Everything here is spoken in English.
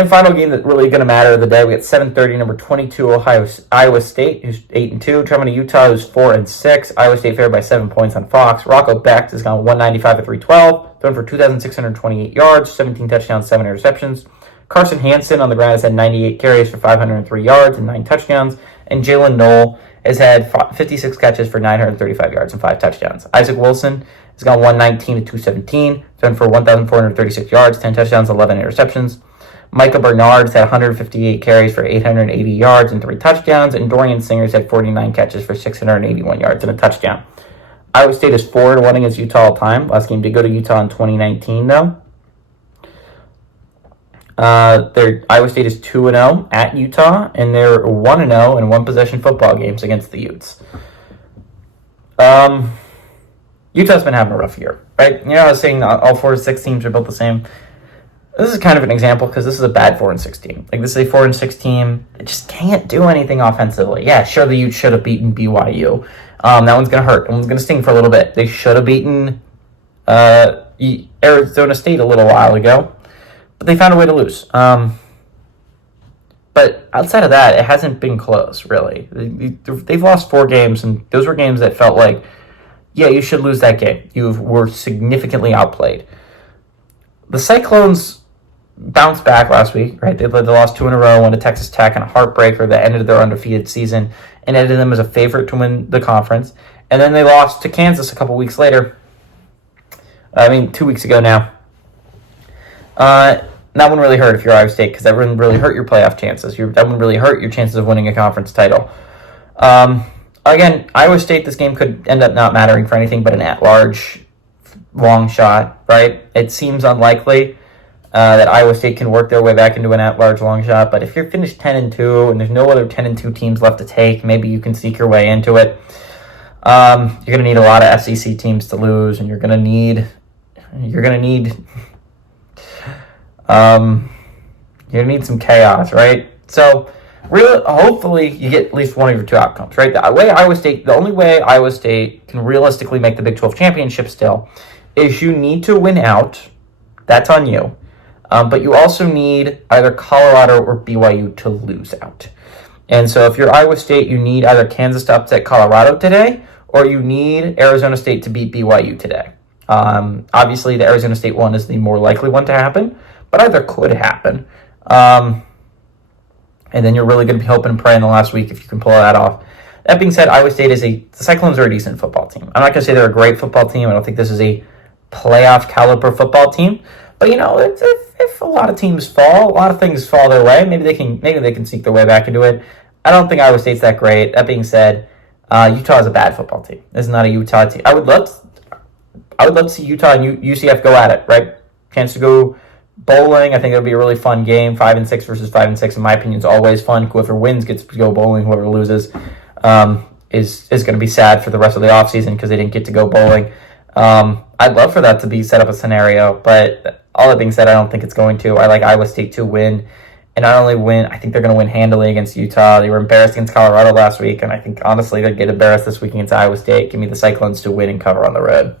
And final game that's really going to matter of the day, we got 7:30, number 22, Iowa State, who's 8-2, traveling to Utah, who's 4-6. Iowa State favored by 7 points on Fox. Rocco Becht has gone 195 to 312, thrown for 2,628 yards, 17 touchdowns, 7 interceptions. Carson Hansen on the ground has had 98 carries for 503 yards and 9 touchdowns. And Jalen Knoll has had 56 catches for 935 yards and 5 touchdowns. Isaac Wilson has gone 119 to 217, thrown for 1,436 yards, 10 touchdowns, 11 interceptions. Micah Bernard has had 158 carries for 880 yards and 3 touchdowns. And Dorian Singers had 49 catches for 681 yards and a touchdown. Iowa State is 4-1 against Utah all time. Last game did go to Utah in 2019, though. Iowa State is 2-0 at Utah, and they're 1-0 in one-possession football games against the Utes. Utah's been having a rough year, right? You know, I was saying all 4 of 6 teams are built the same. This is kind of an example because this is a bad 4-6 team. Like, this is a 4-6 team that just can't do anything offensively. Yeah, sure, the Utes should have beaten BYU. That one's going to hurt. That one's going to sting for a little bit. They should have beaten Arizona State a little while ago, but they found a way to lose. But outside of that, it hasn't been close, really. They've lost 4 games, and those were games that felt like, yeah, you should lose that game. You were significantly outplayed. The Cyclones bounced back last week, right? They lost 2 in a row, won to Texas Tech on a heartbreaker that ended their undefeated season and ended them as a favorite to win the conference. And then they lost to Kansas a couple weeks later. 2 weeks ago now. That one really hurt if you're Iowa State, because that wouldn't really hurt your playoff chances. That wouldn't really hurt your chances of winning a conference title. Again, Iowa State, this game could end up not mattering for anything but an at-large long shot, right? It seems unlikely that Iowa State can work their way back into an at-large long shot, but if you're finished 10-2 and there's no other 10-2 teams left to take, maybe you can sneak your way into it. You're going to need a lot of SEC teams to lose, and you're going to need some chaos, right? So, really, hopefully, you get at least one of your 2 outcomes, right? The only way Iowa State can realistically make the Big 12 championship still is you need to win out. That's on you. But you also need either Colorado or BYU to lose out. And so if you're Iowa State, you need either Kansas to upset Colorado today, or you need Arizona State to beat BYU today. Obviously, the Arizona State one is the more likely one to happen, but either could happen. And then you're really going to be hoping and praying the last week if you can pull that off. That being said, Iowa State the Cyclones are a decent football team. I'm not going to say they're a great football team. I don't think this is a playoff caliber football team. But, you know, if a lot of teams fall, a lot of things fall their way, maybe they can sneak their way back into it. I don't think Iowa State's that great. That being said, Utah is a bad football team. This is not a Utah team. I would love to see Utah and UCF go at it, right? Chance to go bowling. I think it'll be a really fun game. 5-6 versus 5-6, in my opinion, is always fun. Whoever wins gets to go bowling. Whoever loses is going to be sad for the rest of the offseason because they didn't get to go bowling. I'd love for that to be set up a scenario, but all that being said, I don't think it's going to. I like Iowa State to win, and not only win, I think they're going to win handily against Utah. They were embarrassed against Colorado last week, and I think, honestly, they'd get embarrassed this week against Iowa State. Give me the Cyclones to win and cover on the road.